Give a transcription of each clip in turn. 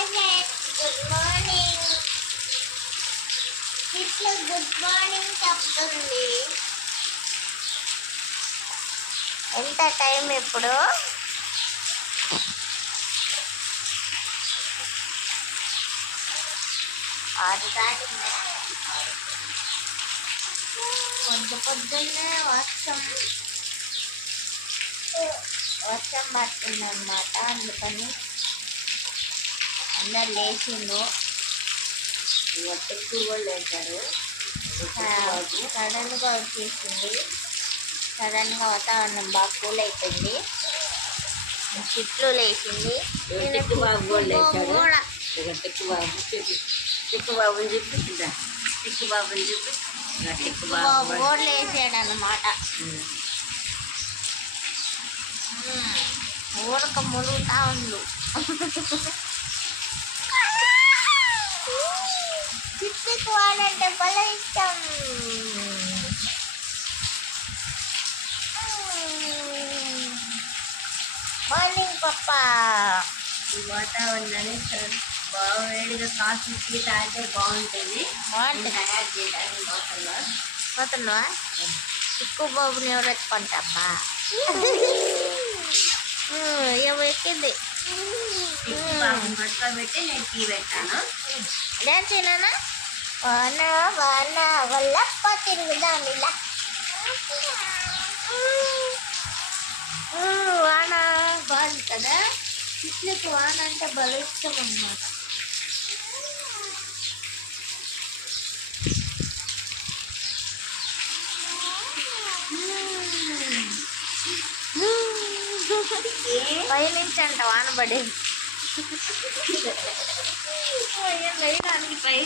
Good morning. ఇట్లా good morning చెప్తుంది. ఎంత టైం ఇప్పుడు? 6 దాటింది. పొద్దున్నే వర్షం పడుతుందన్నమాట. అందుకని అందరు లేచిండు. ఎక్కువ కూడా లేచారు. సడన్గా వచ్చేసింది. సడన్గా వాతావరణం బాగా కూల్ అయిపోయింది. చెట్లు లేచింది. బాబు కూడా లేచాడు అన్నమాట. ఊరక ములుగుతా ఉండు. చిట్టుకు వాడంటే భలే ఇష్టం. మార్నింగ్ పప్పా. ఈ వాతావరణాన్ని బాగా వేడిగా కాఫీ టీ తాగితే బాగుంటుంది. తయారు చేయడానికి పోతున్నావా? చిక్కు బాబుని ఎవరు ఎత్తుకుంటామ్మా? ఏమో ఎక్కింది. బట్టలో పెట్టి నేను టీ పెట్టాను. డ్యాన్స్ అయినా వాన వాన వల్లప్ప తిరుగుదాం ఇలా. వాన బాగుంది కదా. చిట్లకి వాన అంటే భలే ఇష్టం అన్నమాట. పైనుంచి అంట వాన పడేది. వేయడానికి ట్రై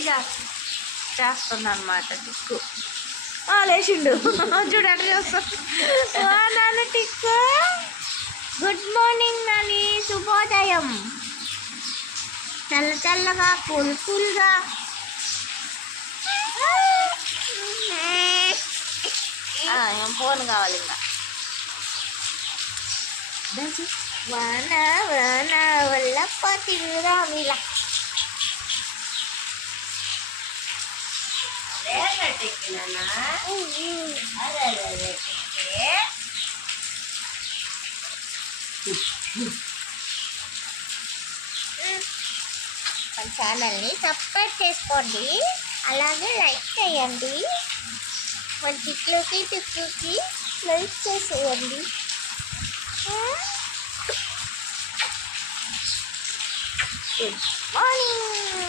చేస్తుంది అన్నమాట టిక్కు. లేచిండు చూడండి చూస్తాను. నాన్న టిక్కు గుడ్ మార్నింగ్ నాని. శుభోదయం. చల్ల చల్లగా కూల్ కూల్గా. ఫోన్ కావాలి ఇంకా. వాన వాన వల్లప్ప తిరుగుదాం ఇలా. మన ఛానల్ని సబ్స్క్రైబ్ చేసుకోండి. అలాగే లైక్ చేయండి. మన చిట్లుకి టిక్కుకి లైక్ చేసేయండి. Good morning.